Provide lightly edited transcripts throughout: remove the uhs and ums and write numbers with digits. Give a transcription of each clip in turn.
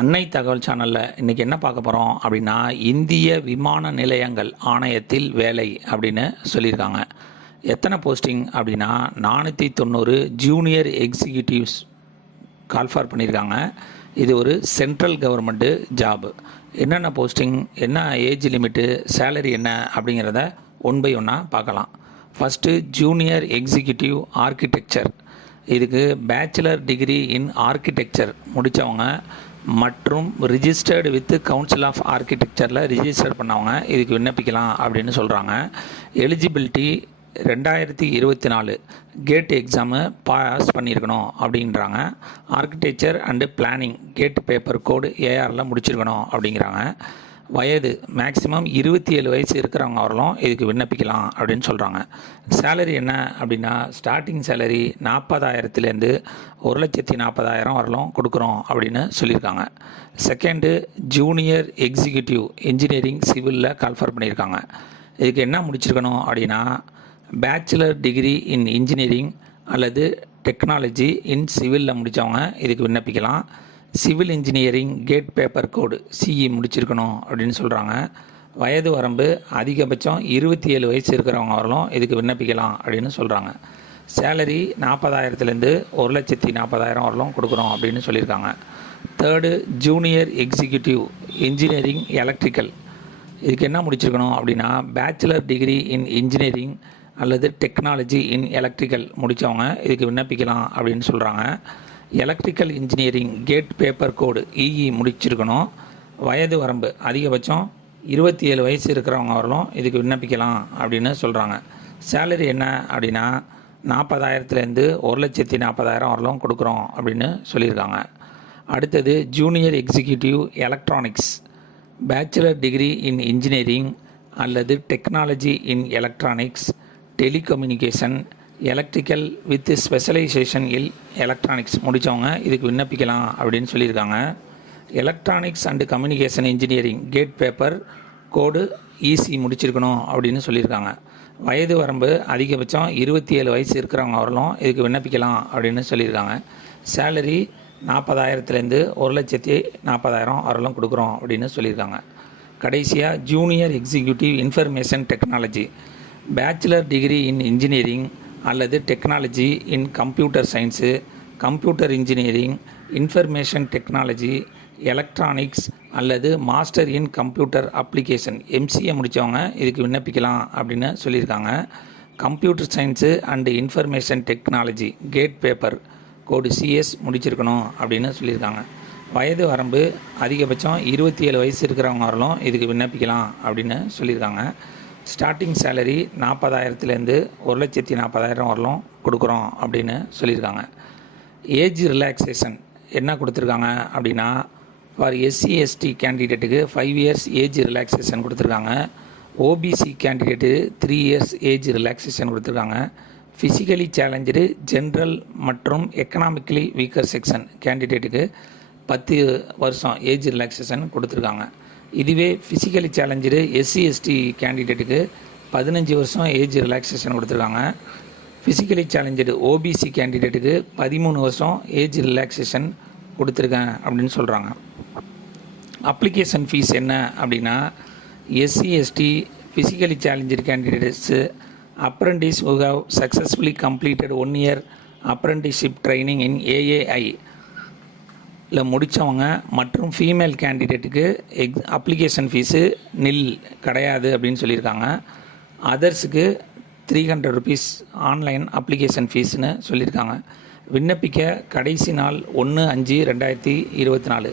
அன்னை தகவல் சேனலில் இன்றைக்கி என்ன பார்க்க போகிறோம் அப்படின்னா, இந்திய விமான நிலையங்கள் ஆணையத்தில் வேலை அப்படின்னு சொல்லியிருக்காங்க. எத்தனை போஸ்டிங் அப்படின்னா 490 ஜூனியர் எக்ஸிக்யூட்டிவ்ஸ் கால்ஃபார் பண்ணியிருக்காங்க. இது ஒரு சென்ட்ரல் கவர்மெண்ட்டு ஜாபு. என்னென்ன போஸ்டிங், என்ன ஏஜ் லிமிட்டு, சேலரி என்ன அப்படிங்கிறத ஒன் பை ஒன்னாக பார்க்கலாம். First junior executive architecture. இதுக்கு பேச்சுலர் டிகிரி இன் ஆர்கிடெக்சர் முடித்தவங்க மற்றும் ரிஜிஸ்டர்டு வித் கவுன்சில் ஆஃப் ஆர்கிடெக்சரில் ரிஜிஸ்டர் பண்ணவங்க இதுக்கு விண்ணப்பிக்கலாம் அப்படின்னு சொல்கிறாங்க. எலிஜிபிலிட்டி 2024 கேட் எக்ஸாமு பாஸ் பண்ணியிருக்கணும் அப்படின்றாங்க. Architecture and planning GATE paper code ஏஆரில் முடிச்சிருக்கணும் அப்படிங்கிறாங்க. வயது மேக்ஸிமம் 27 வயசு இருக்கிறவங்க வரலாம் இதுக்கு விண்ணப்பிக்கலாம் அப்படின்னு சொல்கிறாங்க. சேலரி என்ன அப்படின்னா, ஸ்டார்டிங் சேலரி 40,000லேருந்து 1,40,000 வரலாம் கொடுக்குறோம் அப்படின்னு சொல்லியிருக்காங்க. செகண்டு ஜூனியர் எக்ஸிக்யூட்டிவ் இன்ஜினியரிங் சிவிலில் கால்ஃபர் பண்ணியிருக்காங்க. இதுக்கு என்ன முடிச்சிருக்கணும் அப்படின்னா, பேச்சுலர் டிகிரி இன் இன்ஜினியரிங் அல்லது டெக்னாலஜி இன் சிவிலில் முடித்தவங்க இதுக்கு விண்ணப்பிக்கலாம். Civil engineering GATE paper code CE முடிச்சிருக்கணும் அப்படின்னு சொல்கிறாங்க. வயது வரம்பு அதிகபட்சம் 27 வயசு இருக்கிறவங்க வரலாம் இதுக்கு விண்ணப்பிக்கலாம் அப்படின்னு சொல்கிறாங்க. சேலரி 40,000லேருந்து 1,40,000 வரலாம் கொடுக்குறோம் அப்படின்னு சொல்லியிருக்காங்க. Third junior executive engineering electrical. இதுக்கு என்ன முடிச்சிருக்கணும் அப்படின்னா, பேச்சுலர் டிகிரி இன் இன்ஜினியரிங் அல்லது டெக்னாலஜி இன் எலக்ட்ரிக்கல் முடித்தவங்க இதுக்கு விண்ணப்பிக்கலாம் அப்படின்னு சொல்கிறாங்க. எலக்ட்ரிக்கல் இன்ஜினியரிங் கேட் பேப்பர் கோடு இஇ முடிச்சிருக்கணும். வயது வரம்பு அதிகபட்சம் 27 வயசு இருக்கிறவங்க வரலாம் இதுக்கு விண்ணப்பிக்கலாம் அப்படின்னு சொல்கிறாங்க. சேலரி என்ன அப்படின்னா, 40,000லேருந்து 1,40,000 வரலாம் கொடுக்குறோம் அப்படின்னு சொல்லியிருக்காங்க. அடுத்தது junior executive electronics. Bachelor degree in engineering அல்லது technology in electronics, telecommunication, electrical with specialisation இல் எலக்ட்ரானிக்ஸ் முடித்தவங்க இதுக்கு விண்ணப்பிக்கலாம் அப்படின்னு சொல்லியிருக்காங்க. Electronics and communication engineering GATE paper code EC முடிச்சிருக்கணும் அப்படின்னு சொல்லியிருக்காங்க. வயது வரம்பு அதிகபட்சம் 27 வயசு இருக்கிறவங்க வரலாம் இதுக்கு விண்ணப்பிக்கலாம் அப்படின்னு சொல்லியிருக்காங்க. சேலரி 40,000லேருந்து 1,40,000 வரலாம் கொடுக்குறோம் அப்படின்னு சொல்லியிருக்காங்க. கடைசியாக junior executive information technology. Bachelor degree in engineering அல்லது technology in computer science, computer engineering, information technology, electronics அல்லது master in computer application MCA முடித்தவங்க இதுக்கு விண்ணப்பிக்கலாம் அப்படின்னு சொல்லியிருக்காங்க. Computer science and information technology GATE paper code CS முடிச்சிருக்கணும் அப்படின்னு சொல்லியிருக்காங்க. வயது வரம்பு அதிகபட்சம் 27 வயசு இருக்கிறவங்க வரலாம் இதுக்கு விண்ணப்பிக்கலாம் அப்படின்னு சொல்லியிருக்காங்க. ஸ்டார்டிங் சேலரி 40,000லேருந்து 1,40,000 வரலாம் கொடுக்குறோம் அப்படின்னு சொல்லியிருக்காங்க. ஏஜ் ரிலாக்ஸேஷன் என்ன கொடுத்துருக்காங்க அப்படின்னா, ஃபார் எஸ்சி எஸ்டி கேண்டிடேட்டுக்கு 5 இயர்ஸ் ஏஜ் ரிலாக்ஸேஷன் கொடுத்துருக்காங்க. OBC candidate 3 years age relaxation கொடுத்துருக்காங்க. ஃபிசிக்கலி சேலஞ்சு ஜென்ரல் மற்றும் எக்கனாமிக்கலி வீக்கர் செக்ஷன் கேண்டிடேட்டுக்கு 10 வருஷம் ஏஜ் ரிலாக்ஸேஷன் கொடுத்துருக்காங்க. இதுவே ஃபிசிக்கலி சேலஞ்சு எஸ்சி எஸ்டி கேண்டிடேட்டுக்கு 15 வருஷம் ஏஜ் ரிலாக்ஸேஷன் கொடுத்துருக்காங்க. ஃபிசிக்கலி சேலஞ்சு ஓபிசி கேண்டிடேட்டுக்கு 13 வருஷம் ஏஜ் ரிலாக்ஸேஷன் கொடுத்துருக்கேன் அப்படின்னு சொல்கிறாங்க. அப்ளிகேஷன் ஃபீஸ் என்ன அப்படின்னா, SC ST physically challenge candidates apprentice who have successfully completed 1 year apprenticeship training in AAI முடித்தவங்க மற்றும் ஃபீமேல் கேண்டிடேட்டுக்கு அப்ளிகேஷன் ஃபீஸு நில் கிடையாது அப்படின்னு சொல்லியிருக்காங்க. அதர்ஸுக்கு 300 rupees ஆன்லைன் அப்ளிகேஷன் ஃபீஸ்னு சொல்லியிருக்காங்க. விண்ணப்பிக்க கடைசி நாள் 1/5/2024.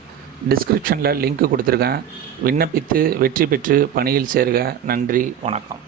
டிஸ்கிரிப்ஷனில் லிங்க் கொடுத்துருக்கேன். விண்ணப்பித்து வெற்றி பெற்று பணியில் சேருக. நன்றி, வணக்கம்.